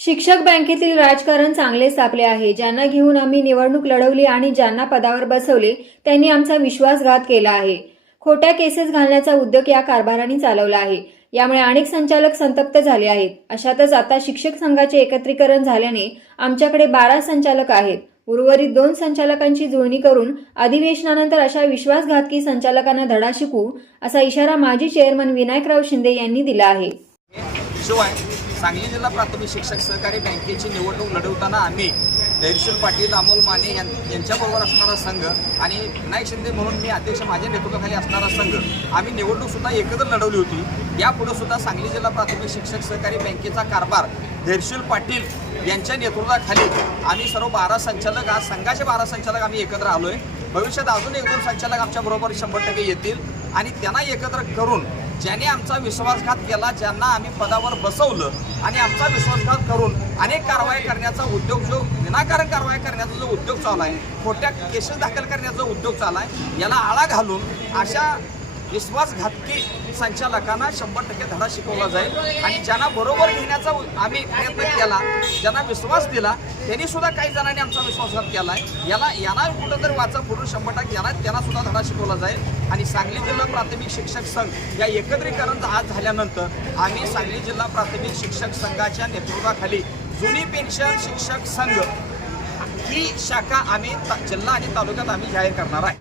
शिक्षक बँकेतील राजकारण चांगले सापले आहे। ज्यांना घेऊन आम्ही निवडणूक लढवली आणि ज्यांना पदावर बसवले त्यांनी आमचा विश्वासघात केला आहे। खोट्या केसेस घालण्याचा उद्योग या कारभाराने चालवला आहे। यामुळे अनेक संचालक संतप्त झाले आहेत। अशातच आता शिक्षक संघाचे एकत्रीकरण झाल्याने आमच्याकडे 12 संचालक आहेत। उर्वरित 2 संचालकांची जुळणी करून अधिवेशनानंतर अशा विश्वासघातकी संचालकांना धडा शिकवू असा इशारा माजी चेअरमन विनायकराव शिंदे यांनी दिला आहे। शिवाय सांगली जिल्हा प्राथमिक शिक्षक सहकारी बँकेची निवडणूक लढवताना आम्ही धैर्यशील पाटील, अमोल माने यांच्याबरोबर असणारा संघ आणि विनायक शिंदे म्हणून मी अध्यक्ष माझ्या नेतृत्वाखाली असणारा संघ आम्ही निवडणूकसुद्धा एकत्र लढवली होती। यापुढे सुद्धा सांगली जिल्हा प्राथमिक शिक्षक सहकारी बँकेचा कारभार धैर्यशील पाटील यांच्या नेतृत्वाखाली आम्ही सर्व 12 संचालक, आज संघाचे 12 संचालक आम्ही एकत्र आलोय। भविष्यात अजून 1-2 संचालक आमच्याबरोबर 100% येतील आणि त्यांना एकत्र करून ज्याने आमचा विश्वासघात केला, ज्यांना आम्ही पदावर बसवलं आणि आमचा विश्वासघात करून अनेक कारवाई करण्याचा उद्योग, जो विनाकारण कारवाई करण्याचा जो उद्योग चालू आहे, खोट्या केसेस दाखल करण्याचा उद्योग चालू आहे, याला आळा घालून अशा विश्वासघातकी संचालकांना 100% धडा शिकवला जाईल आणि ज्यांना बरोबर घेण्याचा आम्ही प्रयत्न केला, ज्यांना विश्वास दिला, त्यांनी सुद्धा काही जणांनी आमचा विश्वासघात केला आहे, यांना कुठंतरी वाचा फुटून 100% त्यांना सुद्धा धडा शिकवला जाईल। आणि सांगली जिल्हा प्राथमिक शिक्षक संघ या एकत्रीकरण आज झाल्यानंतर आम्ही सांगली जिल्हा प्राथमिक शिक्षक संघाच्या नेतृत्वाखाली जुनी पेन्शन शिक्षक संघ ही शाखा आम्ही जिल्हा आणि तालुक्यात आम्ही जाहीर करणार आहे।